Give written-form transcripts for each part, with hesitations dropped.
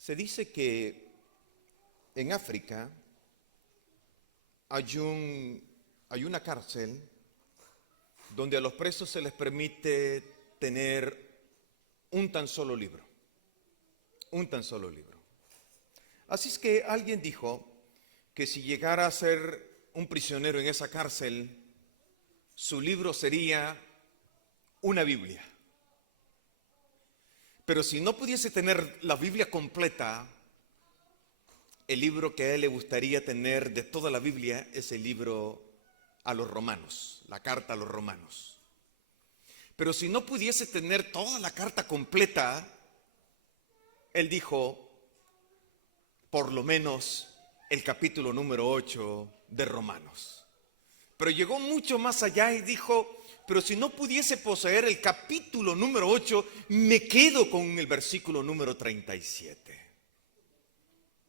Se dice que en África hay una cárcel donde a los presos se les permite tener un tan solo libro. Un tan solo libro. Así es que alguien dijo que si llegara a ser un prisionero en esa cárcel, su libro sería una Biblia. Pero si no pudiese tener la Biblia completa, el libro que a él le gustaría tener de toda la Biblia es el libro a los romanos, la carta a los romanos. Pero si no pudiese tener toda la carta completa, él dijo, por lo menos el capítulo número 8 de Romanos. Pero llegó mucho más allá y dijo, pero si no pudiese poseer el capítulo número 8, me quedo con el versículo número 37.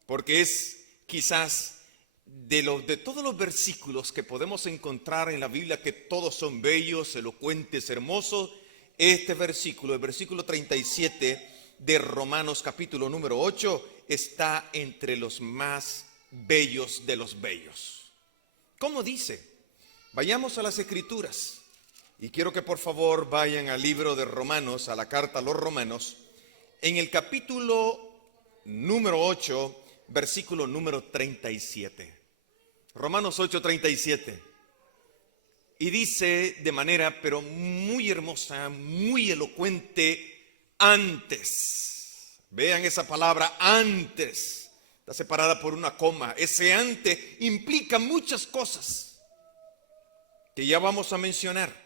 Porque es quizás de todos los versículos que podemos encontrar en la Biblia, que todos son bellos, elocuentes, hermosos, este versículo, el versículo 37 de Romanos capítulo número 8, está entre los más bellos de los bellos. ¿Cómo dice? Vayamos a las Escrituras. Y quiero que por favor vayan al libro de Romanos, a la carta a los Romanos, en el capítulo número 8, versículo número 37. Romanos 8:37. Y dice de manera pero muy hermosa, muy elocuente, antes. Vean esa palabra antes. Está separada por una coma. Ese antes implica muchas cosas que ya vamos a mencionar.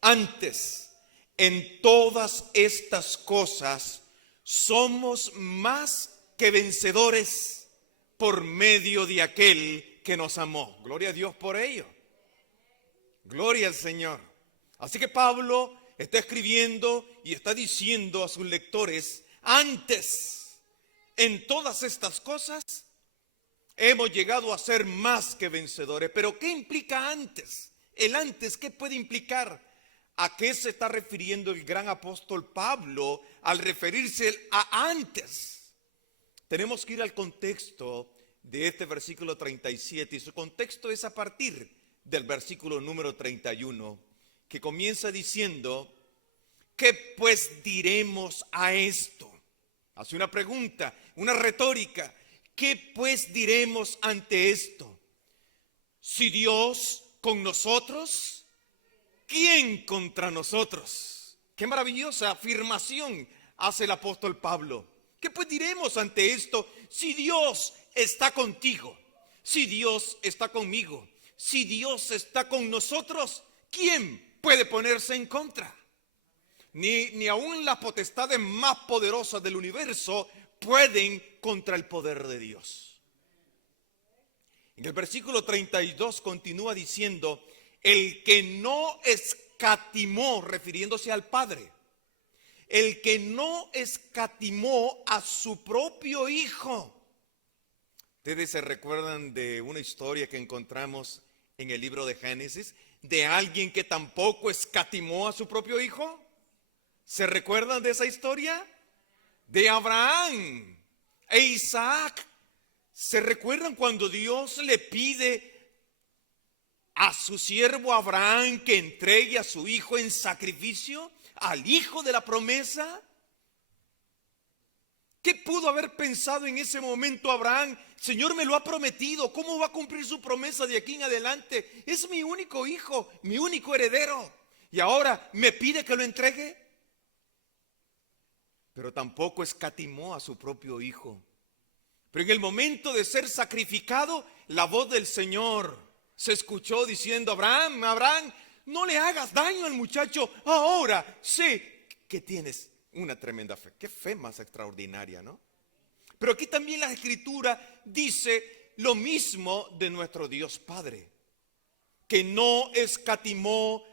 Antes, en todas estas cosas, somos más que vencedores por medio de aquel que nos amó. Gloria a Dios por ello. Gloria al Señor. Así que Pablo está escribiendo y está diciendo a sus lectores, antes, en todas estas cosas, hemos llegado a ser más que vencedores. Pero ¿qué implica antes? El antes, ¿qué puede implicar? ¿A qué se está refiriendo el gran apóstol Pablo al referirse a antes? Tenemos que ir al contexto de este versículo 37 y su contexto es a partir del versículo número 31, que comienza diciendo, ¿qué pues diremos a esto? Hace una pregunta, una retórica. ¿Qué pues diremos ante esto? Si Dios con nosotros, ¿quién contra nosotros? Qué maravillosa afirmación hace el apóstol Pablo. ¿Qué pues diremos ante esto? Si Dios está contigo, si Dios está conmigo, si Dios está con nosotros, ¿quién puede ponerse en contra? Ni aun las potestades más poderosas del universo pueden contra el poder de Dios. En el versículo 32 continúa diciendo, el que no escatimó, refiriéndose al Padre, el que no escatimó a su propio Hijo. Ustedes se recuerdan de una historia que encontramos en el libro de Génesis, de alguien que tampoco escatimó a su propio Hijo. ¿Se recuerdan de esa historia? De Abraham e Isaac. ¿Se recuerdan cuando Dios le pide a su siervo Abraham que entregue a su hijo en sacrificio, al hijo de la promesa? ¿Qué pudo haber pensado en ese momento Abraham? Señor, me lo ha prometido, ¿cómo va a cumplir su promesa de aquí en adelante? Es mi único hijo, mi único heredero, y ahora me pide que lo entregue. Pero tampoco escatimó a su propio hijo. Pero en el momento de ser sacrificado, la voz del Señor se escuchó diciendo, Abraham, Abraham, no le hagas daño al muchacho, ahora sé que tienes una tremenda fe. Qué fe más extraordinaria, ¿no? Pero aquí también la Escritura dice lo mismo de nuestro Dios Padre, que no escatimó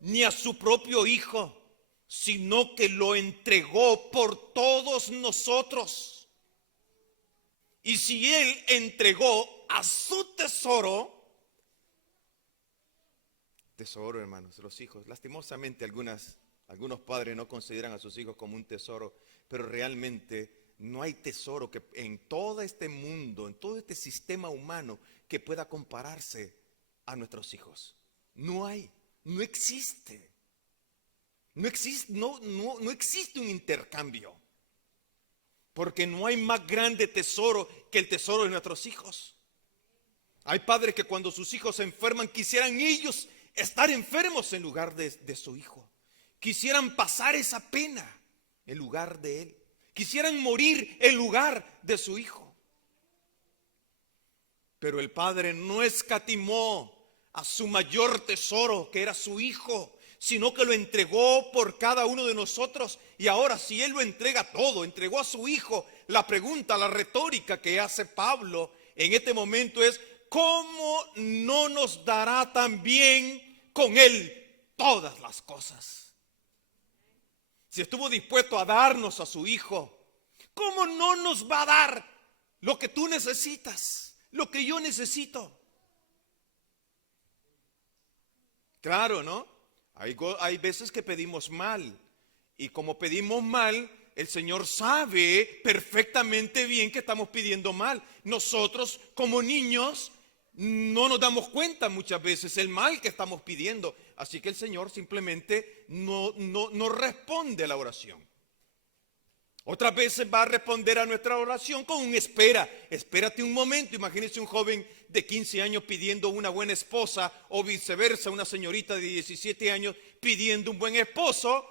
ni a su propio Hijo, sino que lo entregó por todos nosotros. Y si Él entregó a su tesoro, hermanos, los hijos, lastimosamente algunos padres no consideran a sus hijos como un tesoro, pero realmente no hay tesoro que en todo este mundo, en todo este sistema humano que pueda compararse a nuestros hijos. No hay, no existe. No existe un intercambio. Porque no hay más grande tesoro que el tesoro de nuestros hijos. Hay padres que cuando sus hijos se enferman quisieran ellos estar enfermos en lugar de su hijo. Quisieran pasar esa pena en lugar de él. Quisieran morir en lugar de su hijo. Pero el padre no escatimó a su mayor tesoro, que era su hijo, sino que lo entregó por cada uno de nosotros. Y ahora, si él lo entrega todo, entregó a su hijo, la pregunta, la retórica que hace Pablo en este momento es: ¿cómo no nos dará también con él todas las cosas? Si estuvo dispuesto a darnos a su hijo, ¿cómo no nos va a dar lo que tú necesitas, lo que yo necesito? Claro, ¿no? Hay veces que pedimos mal, y como pedimos mal, el Señor sabe perfectamente bien que estamos pidiendo mal. Nosotros como niños no nos damos cuenta muchas veces el mal que estamos pidiendo. Así que el Señor simplemente no responde a la oración. Otras veces va a responder a nuestra oración con un espérate un momento. Imagínense un joven de 15 años pidiendo una buena esposa, o viceversa, una señorita de 17 años pidiendo un buen esposo.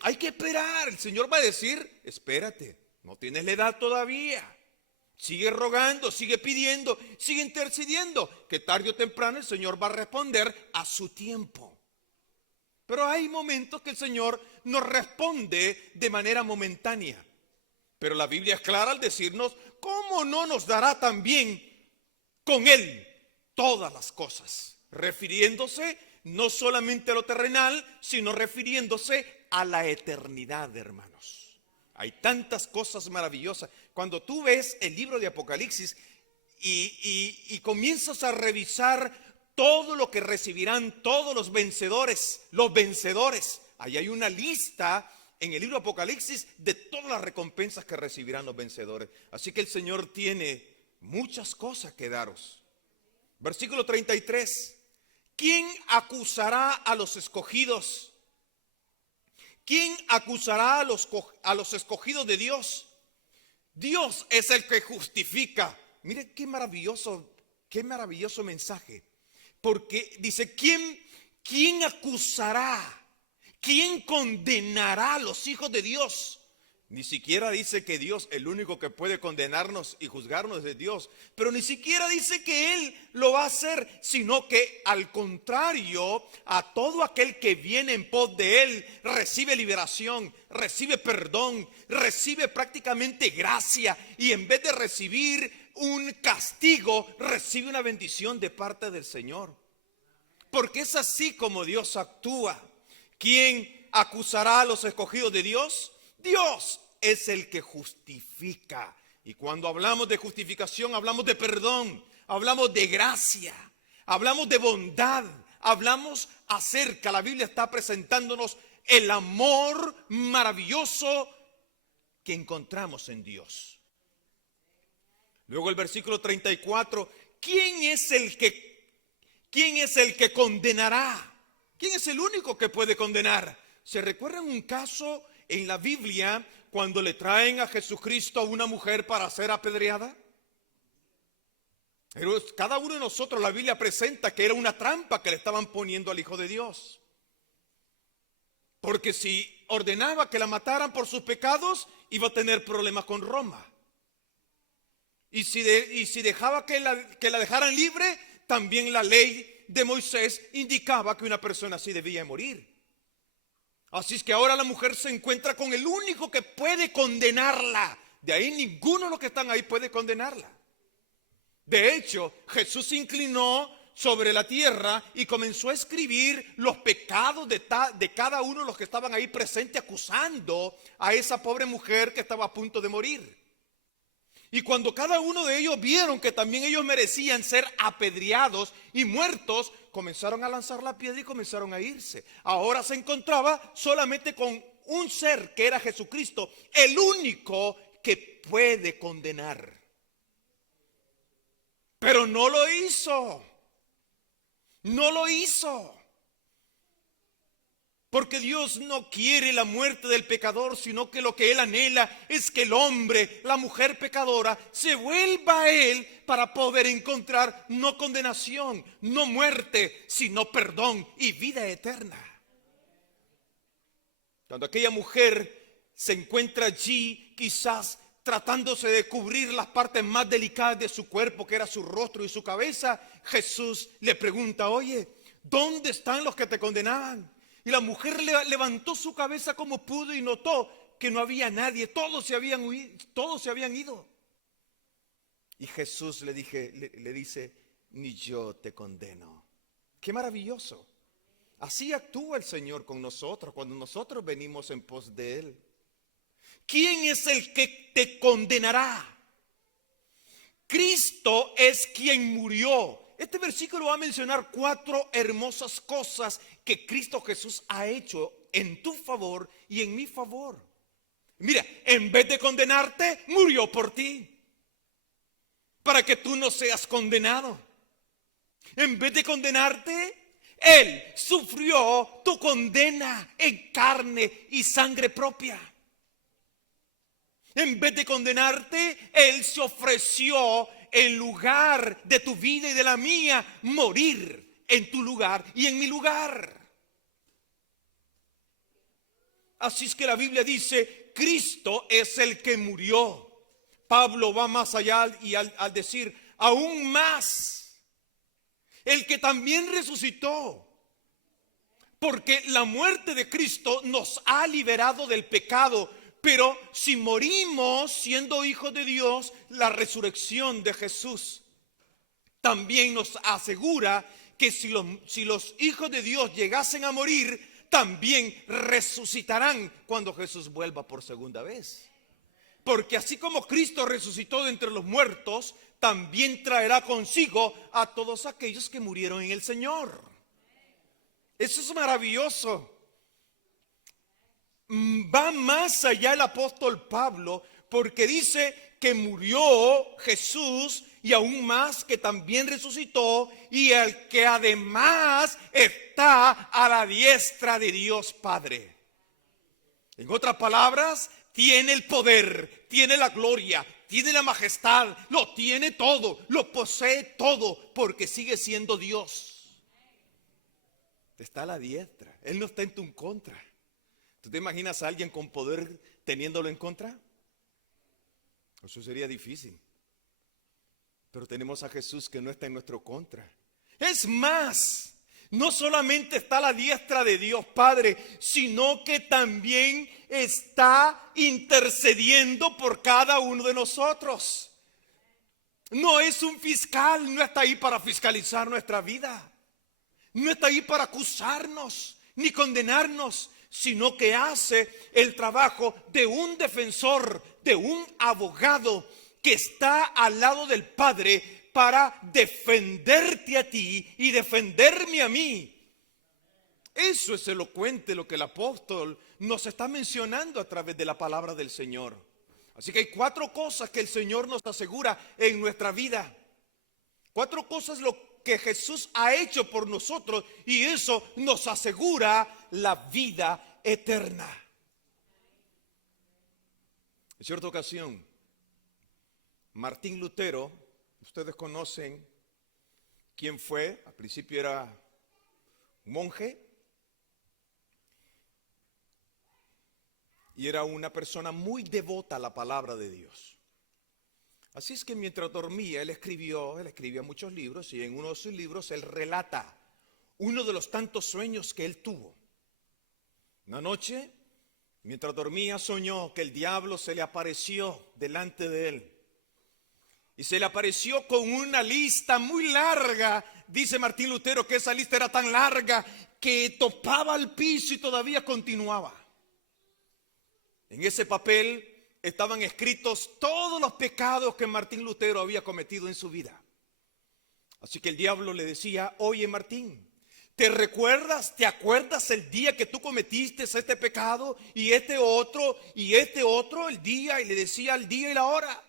Hay que esperar. El Señor va a decir: espérate, no tienes la edad todavía. Sigue rogando, sigue pidiendo, sigue intercediendo, que tarde o temprano el Señor va a responder a su tiempo. Pero hay momentos que el Señor nos responde de manera momentánea. Pero la Biblia es clara al decirnos: ¿cómo no nos dará también con Él todas las cosas? Refiriéndose no solamente a lo terrenal, sino refiriéndose a la eternidad, hermanos. Hay tantas cosas maravillosas. Cuando tú ves el libro de Apocalipsis y comienzas a revisar todo lo que recibirán todos los vencedores, ahí hay una lista en el libro de Apocalipsis de todas las recompensas que recibirán los vencedores. Así que el Señor tiene muchas cosas que daros. Versículo 33. ¿Quién acusará a los escogidos? ¿Quién acusará a los escogidos de Dios? Dios es el que justifica. Mire qué maravilloso mensaje. Porque dice: ¿quién acusará? ¿Quién condenará a los hijos de Dios? Ni siquiera dice que Dios, el único que puede condenarnos y juzgarnos es Dios. Pero ni siquiera dice que Él lo va a hacer, sino que al contrario, a todo aquel que viene en pos de Él recibe liberación, recibe perdón, recibe prácticamente gracia, y en vez de recibir un castigo, recibe una bendición de parte del Señor. Porque es así como Dios actúa. ¿Quién acusará a los escogidos de Dios? Dios es el que justifica. Y cuando hablamos de justificación, hablamos de perdón, hablamos de gracia, hablamos de bondad, hablamos acerca, la Biblia está presentándonos el amor maravilloso que encontramos en Dios. Luego el versículo 34, ¿quién es el que condenará? ¿Quién es el único que puede condenar? ¿Se recuerdan un caso en la Biblia cuando le traen a Jesucristo a una mujer para ser apedreada? Pero cada uno de nosotros, la Biblia presenta que era una trampa que le estaban poniendo al Hijo de Dios. Porque si ordenaba que la mataran por sus pecados, iba a tener problemas con Roma. Y si dejaba que la dejaran libre, también la ley de Moisés indicaba que una persona así debía morir. Así es que ahora la mujer se encuentra con el único que puede condenarla. De ahí ninguno de los que están ahí puede condenarla. De hecho, Jesús se inclinó sobre la tierra y comenzó a escribir los pecados de cada uno de los que estaban ahí presentes, acusando a esa pobre mujer que estaba a punto de morir. Y cuando cada uno de ellos vieron que también ellos merecían ser apedreados y muertos, comenzaron a lanzar la piedra y comenzaron a irse. Ahora se encontraba solamente con un ser que era Jesucristo, el único que puede condenar. Pero no lo hizo. No lo hizo. Porque Dios no quiere la muerte del pecador, sino que lo que Él anhela es que el hombre, la mujer pecadora, se vuelva a Él para poder encontrar no condenación, no muerte, sino perdón y vida eterna. Cuando aquella mujer se encuentra allí, quizás tratándose de cubrir las partes más delicadas de su cuerpo, que era su rostro y su cabeza, Jesús le pregunta: oye, ¿dónde están los que te condenaban? Y la mujer levantó su cabeza como pudo y notó que no había nadie, todos se habían ido. Y Jesús le dice: ni yo te condeno. Qué maravilloso. Así actúa el Señor con nosotros cuando nosotros venimos en pos de Él. ¿Quién es el que te condenará? Cristo es quien murió. Este versículo va a mencionar 4 hermosas cosas que Cristo Jesús ha hecho en tu favor y en mi favor. Mira, en vez de condenarte, murió por ti, para que tú no seas condenado. En vez de condenarte, Él sufrió tu condena en carne y sangre propia. En vez de condenarte, Él se ofreció en lugar de tu vida y de la mía, morir en tu lugar y en mi lugar. Así es que la Biblia dice: Cristo es el que murió. Pablo va más allá y al decir aún más, el que también resucitó. Porque la muerte de Cristo nos ha liberado del pecado. Pero si morimos siendo hijos de Dios, la resurrección de Jesús también nos asegura que si los hijos de Dios llegasen a morir, también resucitarán cuando Jesús vuelva por segunda vez. Porque así como Cristo resucitó de entre los muertos, también traerá consigo a todos aquellos que murieron en el Señor. Eso es maravilloso. Va más allá el apóstol Pablo, porque dice que murió Jesús y aún más que también resucitó, y el que además está a la diestra de Dios Padre. En otras palabras, tiene el poder, tiene la gloria, tiene la majestad, lo tiene todo, lo posee todo, porque sigue siendo Dios. Está a la diestra, Él no está en tu contra. ¿Tú te imaginas a alguien con poder teniéndolo en contra? Eso sería difícil. Pero tenemos a Jesús que no está en nuestro contra. Es más, no solamente está a la diestra de Dios Padre, sino que también está intercediendo por cada uno de nosotros. No es un fiscal, no está ahí para fiscalizar nuestra vida. No está ahí para acusarnos ni condenarnos, sino que hace el trabajo de un defensor, de un abogado que está al lado del Padre para defenderte a ti y defenderme a mí. Eso es elocuente lo que el apóstol nos está mencionando a través de la palabra del Señor. Así que hay 4 cosas que el Señor nos asegura en nuestra vida. 4 cosas lo que Jesús ha hecho por nosotros, y eso nos asegura la vida eterna. En cierta ocasión, Martín Lutero, ustedes conocen quién fue. Al principio era un monje y era una persona muy devota a la palabra de Dios. Así es que mientras dormía, él escribió muchos libros, y en uno de sus libros él relata uno de los tantos sueños que él tuvo. Una noche, mientras dormía, soñó que el diablo se le apareció delante de él. Y se le apareció con una lista muy larga. Dice Martín Lutero que esa lista era tan larga que topaba el piso y todavía continuaba. En ese papel estaban escritos todos los pecados que Martín Lutero había cometido en su vida. Así que el diablo le decía: oye Martín, ¿Te recuerdas? ¿Te acuerdas el día que tú cometiste este pecado y este otro el día? Y le decía el día y la hora.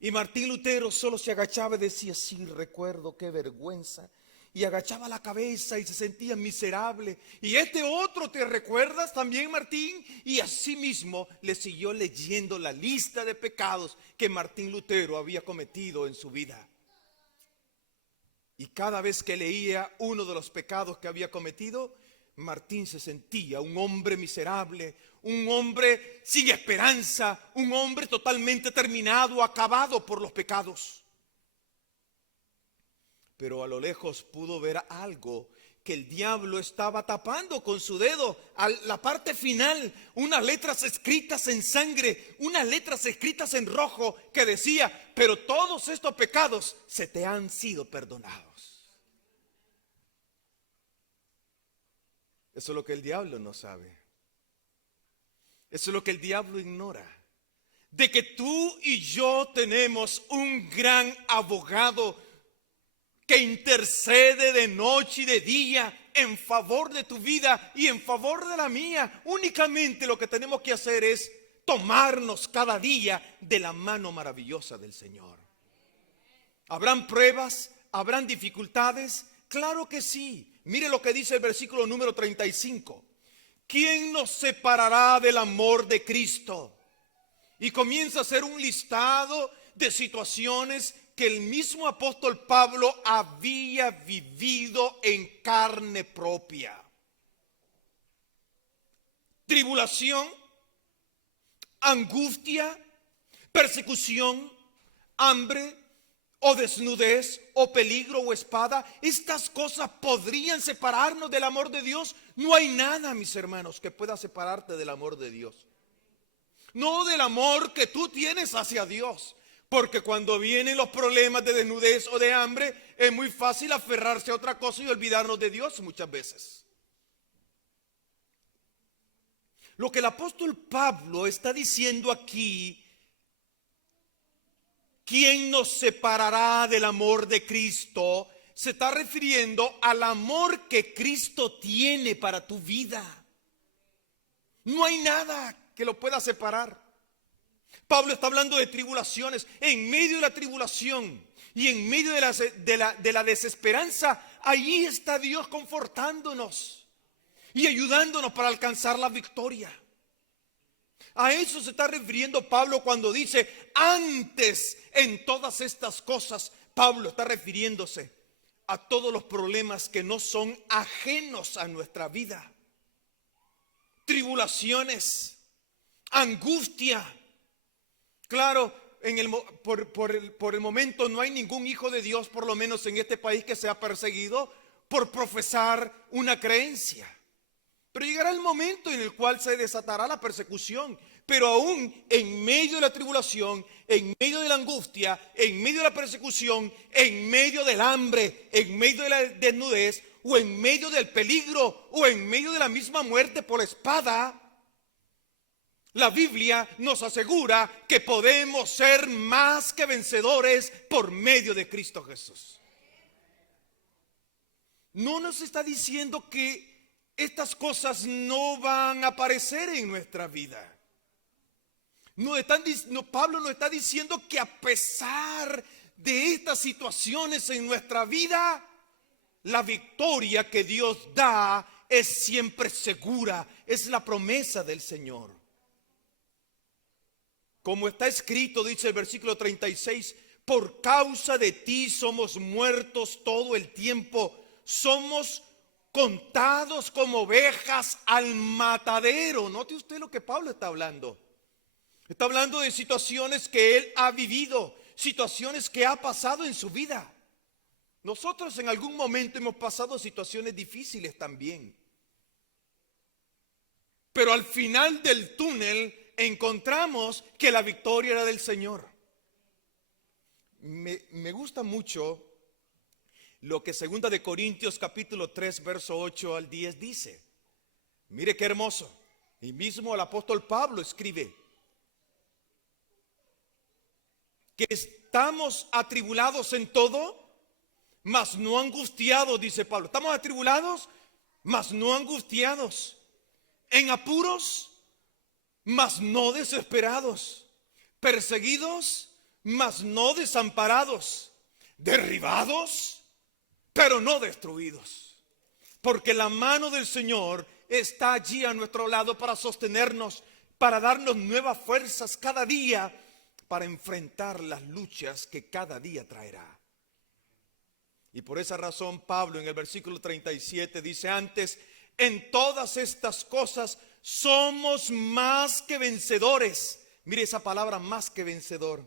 Y Martín Lutero solo se agachaba y decía: sí, recuerdo, qué vergüenza. Y agachaba la cabeza y se sentía miserable. Y este otro, ¿te recuerdas también, Martín? Y así mismo le siguió leyendo la lista de pecados que Martín Lutero había cometido en su vida. Y cada vez que leía uno de los pecados que había cometido, Martín se sentía un hombre miserable, un hombre sin esperanza, un hombre totalmente terminado, acabado por los pecados. Pero a lo lejos pudo ver algo que el diablo estaba tapando con su dedo. A la parte final, unas letras escritas en sangre, unas letras escritas en rojo que decía: pero todos estos pecados se te han sido perdonados. Eso es lo que el diablo no sabe. Eso es lo que el diablo ignora. De que tú y yo tenemos un gran abogado que intercede de noche y de día en favor de tu vida y en favor de la mía. Únicamente lo que tenemos que hacer es tomarnos cada día de la mano maravillosa del Señor. ¿Habrán pruebas? ¿Habrán dificultades? Claro que sí. Mire lo que dice el versículo número 35. ¿Quién nos separará del amor de Cristo? Y comienza a hacer un listado de situaciones que el mismo apóstol Pablo había vivido en carne propia. Tribulación, angustia, persecución, hambre, o desnudez, o peligro, o espada. Estas cosas podrían separarnos del amor de Dios. No hay nada, mis hermanos, que pueda separarte del amor de Dios. No del amor que tú tienes hacia Dios. Porque cuando vienen los problemas de desnudez o de hambre, es muy fácil aferrarse a otra cosa y olvidarnos de Dios muchas veces. Lo que el apóstol Pablo está diciendo aquí: ¿quién nos separará del amor de Cristo? Se está refiriendo al amor que Cristo tiene para tu vida. No hay nada que lo pueda separar. Pablo está hablando de tribulaciones. En medio de la tribulación y en medio de la desesperanza, allí está Dios confortándonos y ayudándonos para alcanzar la victoria. A eso se está refiriendo Pablo cuando dice: antes en todas estas cosas. Pablo está refiriéndose a todos los problemas que no son ajenos a nuestra vida. Tribulaciones, angustia. Claro, por el momento no hay ningún hijo de Dios, por lo menos en este país, que sea perseguido por profesar una creencia. Pero llegará el momento en el cual se desatará la persecución. Pero aún en medio de la tribulación, en medio de la angustia, en medio de la persecución, en medio del hambre, en medio de la desnudez, o en medio del peligro, o en medio de la misma muerte por espada, la Biblia nos asegura que podemos ser más que vencedores por medio de Cristo Jesús. No nos está diciendo que estas cosas no van a aparecer en nuestra vida. Pablo nos está diciendo que a pesar de estas situaciones en nuestra vida, la victoria que Dios da es siempre segura. Es la promesa del Señor. Como está escrito, dice el versículo 36, por causa de ti somos muertos todo el tiempo. Somos contados como ovejas al matadero. Note usted lo que Pablo está hablando. Está hablando de situaciones que él ha vivido, situaciones que ha pasado en su vida. Nosotros en algún momento hemos pasado situaciones difíciles también. Pero al final del túnel encontramos que la victoria era del Señor. Me gusta mucho lo que 2 de Corintios capítulo 3 verso 8 al 10 dice. Mire qué hermoso. Y mismo el apóstol Pablo escribe que estamos atribulados en todo, mas no angustiados, dice Pablo. ¿Estamos atribulados? mas no angustiados, en apuros, mas no desesperados, perseguidos, mas no desamparados, derribados, pero no destruidos. Porque la mano del Señor está allí a nuestro lado para sostenernos, para darnos nuevas fuerzas cada día, para enfrentar las luchas que cada día traerá. Y por esa razón Pablo en el versículo 37 dice: antes, en todas estas cosas somos más que vencedores. Mire esa palabra, más que vencedor.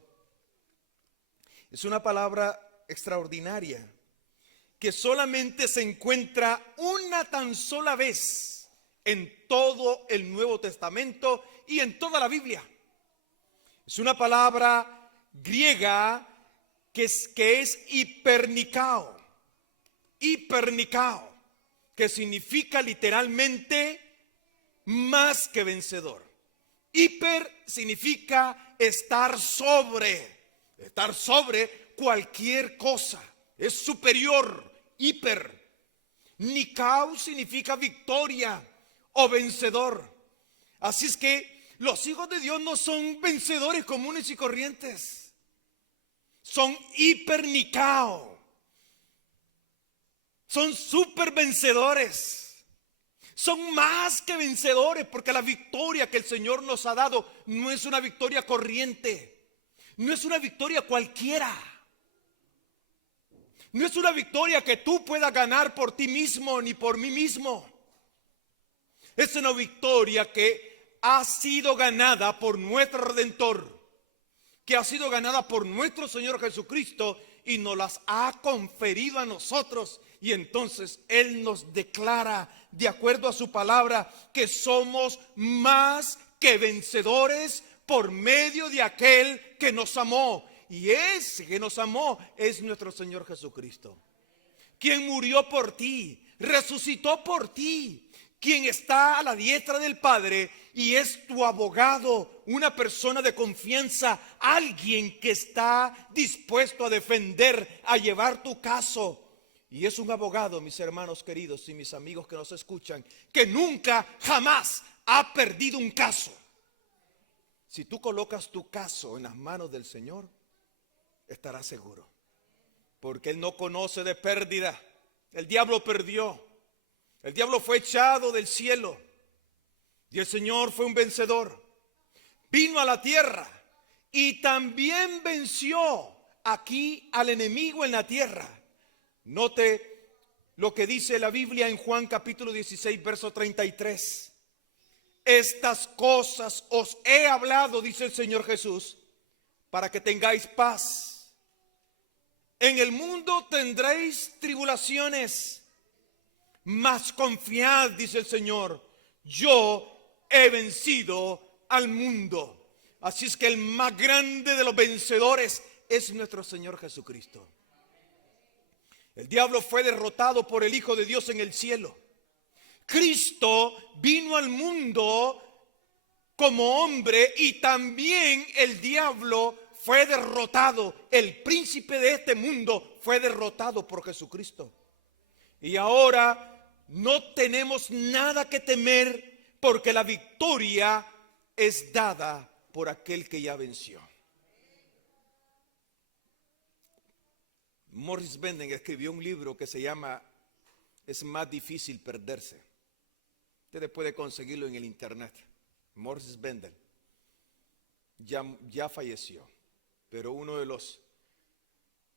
Es una palabra extraordinaria que solamente se encuentra una tan sola vez en todo el Nuevo Testamento y en toda la Biblia. Es una palabra griega que es hipernicao, que significa literalmente más que vencedor. Hiper significa estar sobre cualquier cosa, es superior, hiper. Nikao significa victoria o vencedor. Así es que los hijos de Dios no son vencedores comunes y corrientes, son hipernicao, son super vencedores, son más que vencedores, porque la victoria que el Señor nos ha dado no es una victoria corriente, no es una victoria cualquiera, no es una victoria que tú puedas ganar por ti mismo ni por mí mismo. Es una victoria que ha sido ganada por nuestro Redentor, que ha sido ganada por nuestro Señor Jesucristo y nos las ha conferido a nosotros. Y entonces Él nos declara, de acuerdo a su palabra, que somos más que vencedores por medio de aquel que nos amó. Y ese que nos amó es nuestro Señor Jesucristo, quien murió por ti, resucitó por ti, quien está a la diestra del Padre y es tu abogado, una persona de confianza, alguien que está dispuesto a defender, a llevar tu caso. Y es un abogado, mis hermanos queridos y mis amigos que nos escuchan, que nunca, jamás ha perdido un caso. Si tú colocas tu caso en las manos del Señor, estarás seguro, porque Él no conoce de pérdida. El diablo perdió. El diablo fue echado del cielo y el Señor fue un vencedor. Vino a la tierra y también venció aquí al enemigo en la tierra. Note lo que dice la Biblia en Juan capítulo 16, verso 33. Estas cosas os he hablado, dice el Señor Jesús, para que tengáis paz. En el mundo tendréis tribulaciones, mas confiad, dice el Señor, yo he vencido al mundo. Así es que el más grande de los vencedores es nuestro Señor Jesucristo. El diablo fue derrotado por el Hijo de Dios en el cielo. Cristo vino al mundo como hombre y también el diablo fue derrotado. El príncipe de este mundo fue derrotado por Jesucristo. Y ahora no tenemos nada que temer, porque la victoria es dada por aquel que ya venció. Morris Benden escribió un libro que se llama Es más difícil perderse. Usted puede conseguirlo en el internet. Morris Benden ya falleció, pero uno de los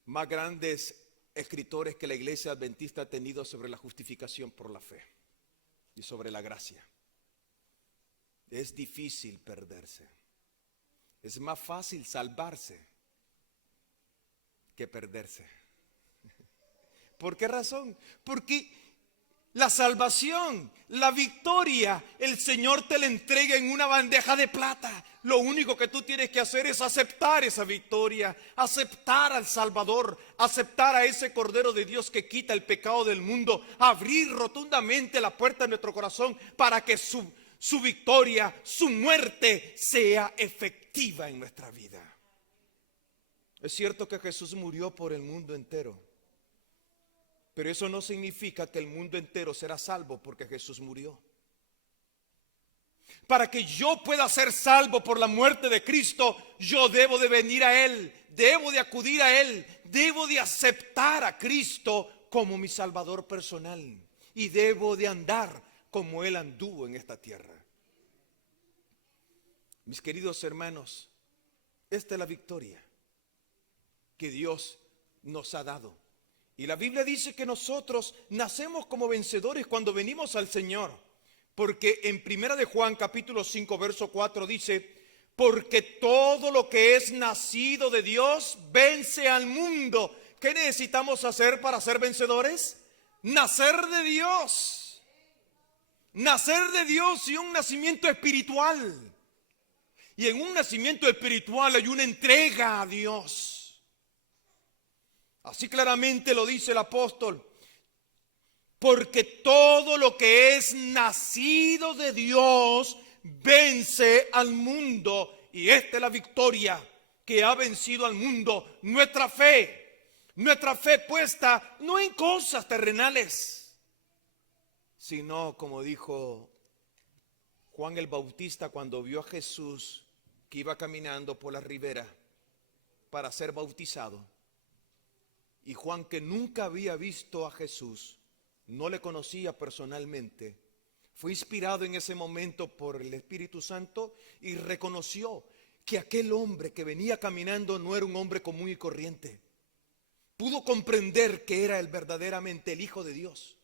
más grandes escritores que la iglesia adventista ha tenido sobre la justificación por la fe y sobre la gracia. Es difícil perderse. Es más fácil salvarse que perderse. ¿Por qué razón? Porque la salvación, la victoria, el Señor te la entrega en una bandeja de plata. Lo único que tú tienes que hacer es aceptar esa victoria, aceptar al Salvador, aceptar a ese Cordero de Dios que quita el pecado del mundo, abrir rotundamente la puerta de nuestro corazón para que su victoria, su muerte sea efectiva en nuestra vida. Es cierto que Jesús murió por el mundo entero, Pero eso no significa que el mundo entero será salvo porque Jesús murió. Para que yo pueda ser salvo por la muerte de Cristo, yo debo de venir a Él, debo de acudir a Él, debo de aceptar a Cristo como mi Salvador personal y debo de andar como Él anduvo en esta tierra. Mis queridos hermanos, esta es la victoria que Dios nos ha dado. Y la Biblia dice que nosotros nacemos como vencedores cuando venimos al Señor. Porque en Primera de Juan capítulo 5 verso 4 dice: porque todo lo que es nacido de Dios vence al mundo. ¿Qué necesitamos hacer para ser vencedores? Nacer de Dios. Nacer de Dios y un nacimiento espiritual. Y en un nacimiento espiritual hay una entrega a Dios. Así claramente lo dice el apóstol. Porque todo lo que es nacido de Dios vence al mundo. Y esta es la victoria que ha vencido al mundo. Nuestra fe puesta no en cosas terrenales, sino como dijo Juan el Bautista cuando vio a Jesús que iba caminando por la ribera para ser bautizado. Y Juan, que nunca había visto a Jesús, no le conocía personalmente, fue inspirado en ese momento por el Espíritu Santo y reconoció que aquel hombre que venía caminando no era un hombre común y corriente. Pudo comprender que era verdaderamente el Hijo de Dios.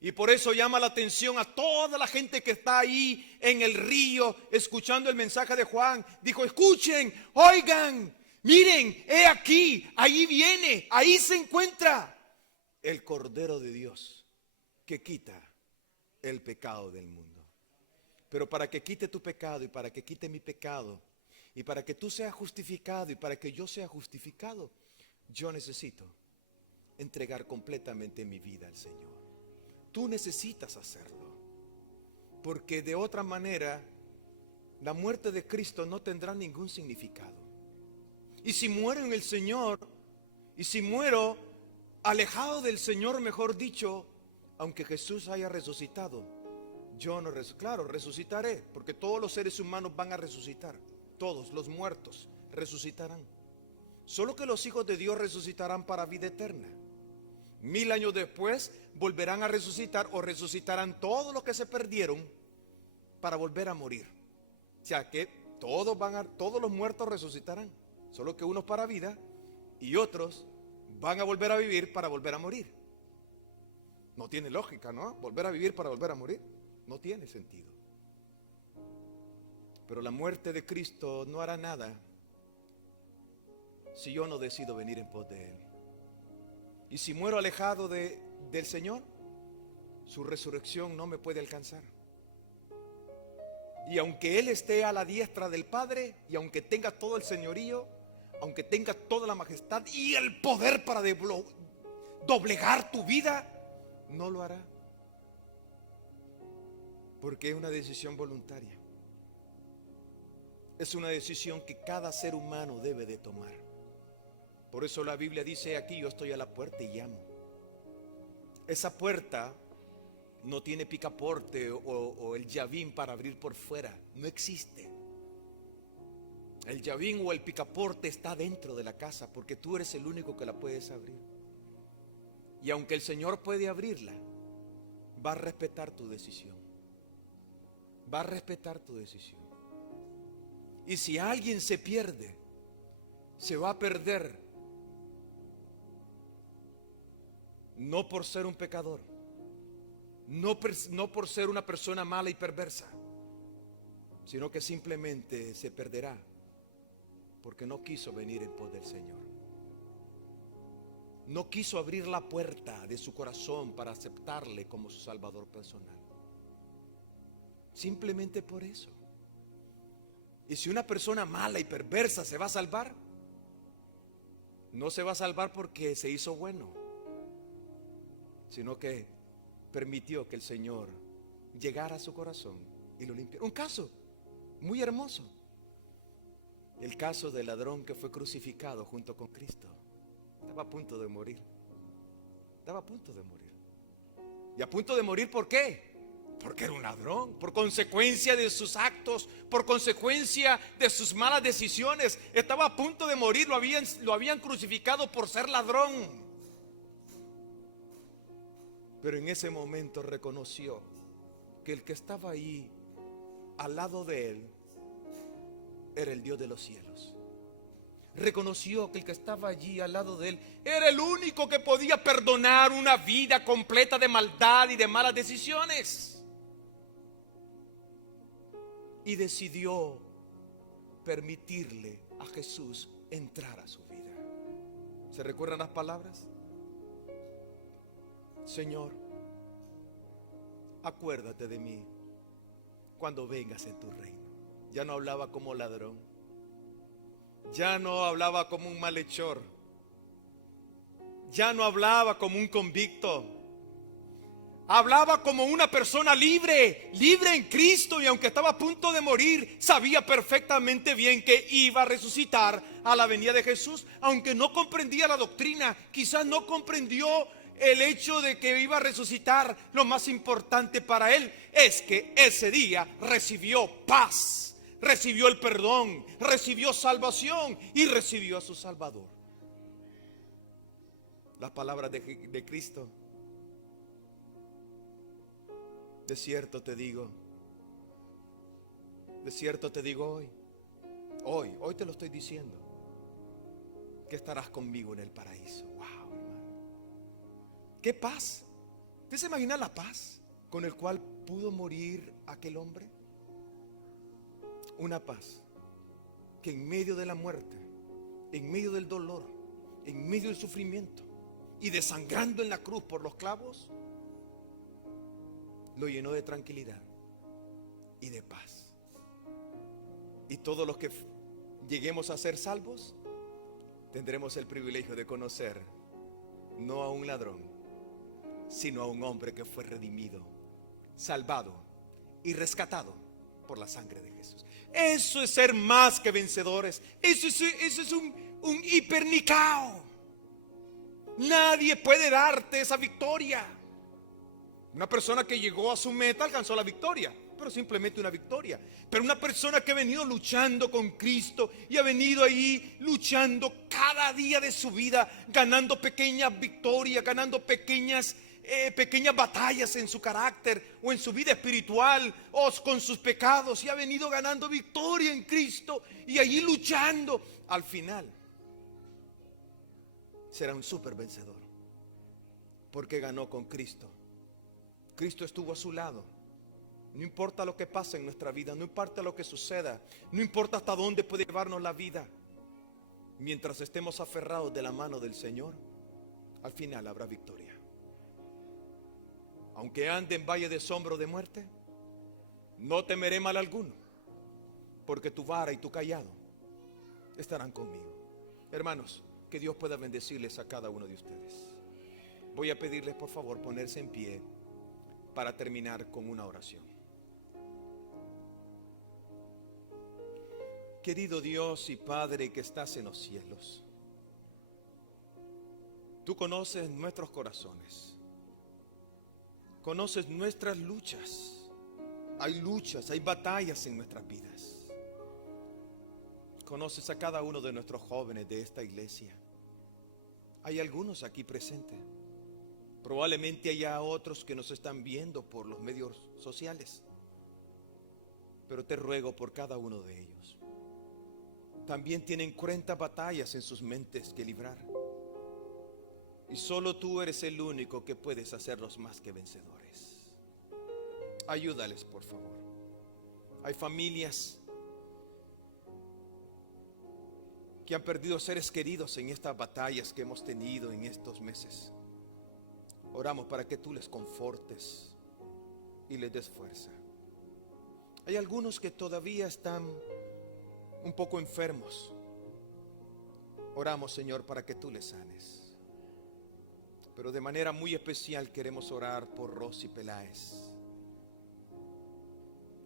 Y por eso llama la atención a toda la gente que está ahí en el río escuchando el mensaje de Juan. Dijo: escuchen, oigan, miren, he aquí, ahí viene, ahí se encuentra el Cordero de Dios que quita el pecado del mundo. Pero para que quite tu pecado y para que quite mi pecado y para que tú seas justificado y para que yo sea justificado, yo necesito entregar completamente mi vida al Señor. Tú necesitas hacerlo, porque de otra manera la muerte de Cristo no tendrá ningún significado. Y si muero en el Señor, y si muero alejado del Señor, mejor dicho, aunque Jesús haya resucitado, yo no claro, resucitaré, porque todos los seres humanos van a resucitar, todos los muertos resucitarán. Solo que los hijos de Dios resucitarán para vida eterna. 1000 años después volverán a resucitar o resucitarán todos los que se perdieron para volver a morir. O sea que todos los muertos resucitarán, solo que unos para vida y otros van a volver a vivir para volver a morir. No tiene lógica, ¿no? Volver a vivir para volver a morir no tiene sentido. Pero la muerte de Cristo no hará nada si yo no decido venir en pos de Él. Y si muero alejado del Señor, su resurrección no me puede alcanzar. Y aunque Él esté a la diestra del Padre, y aunque tenga todo el señorío, aunque tenga toda la majestad y el poder para doblegar tu vida, no lo hará. Porque es una decisión voluntaria. Es una decisión que cada ser humano debe de tomar. Por eso la Biblia dice aquí: yo estoy a la puerta y llamo. Esa puerta no tiene picaporte o el llavín para abrir por fuera. No existe. El llavín o el picaporte está dentro de la casa, porque tú eres el único que la puedes abrir. Y aunque el Señor puede abrirla, va a respetar tu decisión. Va a respetar tu decisión. Y si alguien se pierde, se va a perder no por ser un pecador, no por ser una persona mala y perversa, sino que simplemente se perderá porque no quiso venir en pos del Señor. No quiso abrir la puerta de su corazón para aceptarle como su Salvador personal. Simplemente por eso. Y si una persona mala y perversa se va a salvar, no se va a salvar porque se hizo bueno, sino que permitió que el Señor llegara a su corazón y lo limpiara. Un caso muy hermoso: el caso del ladrón que fue crucificado junto con Cristo. Estaba a punto de morir. Estaba a punto de morir. ¿Y a punto de morir por qué? Porque era un ladrón, por consecuencia de sus actos, por consecuencia de sus malas decisiones. Estaba a punto de morir, lo habían crucificado por ser ladrón. Pero en ese momento reconoció que el que estaba ahí al lado de él era el Dios de los cielos. Reconoció que el que estaba allí al lado de él era el único que podía perdonar una vida completa de maldad y de malas decisiones. Y decidió permitirle a Jesús entrar a su vida. ¿Se recuerdan las palabras? Señor, acuérdate de mí cuando vengas en tu reino. Ya no hablaba como ladrón. Ya no hablaba como un malhechor. Ya no hablaba como un convicto. Hablaba como una persona libre, libre en Cristo. Y aunque estaba a punto de morir, sabía perfectamente bien que iba a resucitar a la venida de Jesús. Aunque no comprendía la doctrina, quizás no comprendió el hecho de que iba a resucitar. Lo más importante para él es que ese día recibió paz. Recibió el perdón, recibió salvación y recibió a su Salvador. Las palabras de Cristo. De cierto te digo hoy te lo estoy diciendo, que estarás conmigo en el paraíso. Wow, hermano. ¿Qué paz? ¿Usted se imagina la paz con el cual pudo morir aquel hombre? Una paz que en medio de la muerte, en medio del dolor, en medio del sufrimiento y desangrando en la cruz por los clavos, lo llenó de tranquilidad y de paz. Y todos los que lleguemos a ser salvos, tendremos el privilegio de conocer no a un ladrón, sino a un hombre que fue redimido, salvado y rescatado por la sangre de Jesús. Eso es ser más que vencedores. Eso es un hipernicao. Nadie puede darte esa victoria. Una persona que llegó a su meta alcanzó la victoria, pero simplemente una victoria. Pero una persona que ha venido luchando con Cristo y ha venido ahí luchando cada día de su vida, ganando pequeñas victorias, ganando pequeñas batallas en su carácter o en su vida espiritual o con sus pecados, y ha venido ganando victoria en Cristo y allí luchando, al final será un super vencedor, porque ganó con Cristo. Cristo estuvo a su lado. No importa lo que pase en nuestra vida, no importa lo que suceda, no importa hasta dónde puede llevarnos la vida, mientras estemos aferrados de la mano del Señor, al final habrá victoria. Aunque ande en valle de sombra de muerte, no temeré mal alguno, porque tu vara y tu cayado estarán conmigo. Hermanos, que Dios pueda bendecirles a cada uno de ustedes. Voy a pedirles por favor ponerse en pie para terminar con una oración. Querido Dios y Padre que estás en los cielos, tú conoces nuestros corazones. Conoces nuestras luchas. Hay luchas, hay batallas en nuestras vidas. Conoces a cada uno de nuestros jóvenes de esta iglesia. Hay algunos aquí presentes. Probablemente haya otros que nos están viendo por los medios sociales. Pero te ruego por cada uno de ellos. También tienen 40 batallas en sus mentes que librar. Y solo tú eres el único que puedes hacerlos más que vencedores. Ayúdales, por favor. Hay familias que han perdido seres queridos en estas batallas que hemos tenido en estos meses. Oramos para que tú les confortes y les des fuerza. Hay algunos que todavía están un poco enfermos. Oramos, Señor, para que tú les sanes. Pero de manera muy especial queremos orar por Rosy Peláez.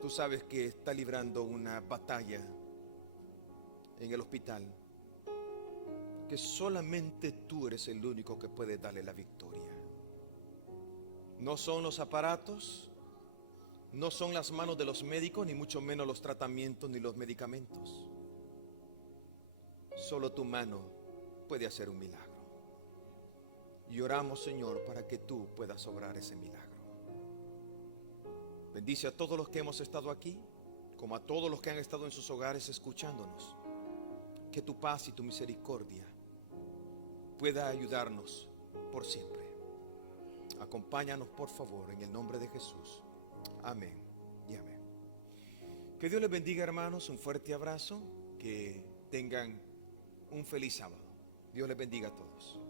Tú sabes que está librando una batalla en el hospital, que solamente tú eres el único que puede darle la victoria. No son los aparatos, no son las manos de los médicos, ni mucho menos los tratamientos ni los medicamentos. Solo tu mano puede hacer un milagro. Y oramos, Señor, para que tú puedas obrar ese milagro. Bendice a todos los que hemos estado aquí, como a todos los que han estado en sus hogares escuchándonos. Que tu paz y tu misericordia pueda ayudarnos por siempre. Acompáñanos, por favor, en el nombre de Jesús. Amén y amén. Que Dios les bendiga, hermanos. Un fuerte abrazo. Que tengan un feliz sábado. Dios les bendiga a todos.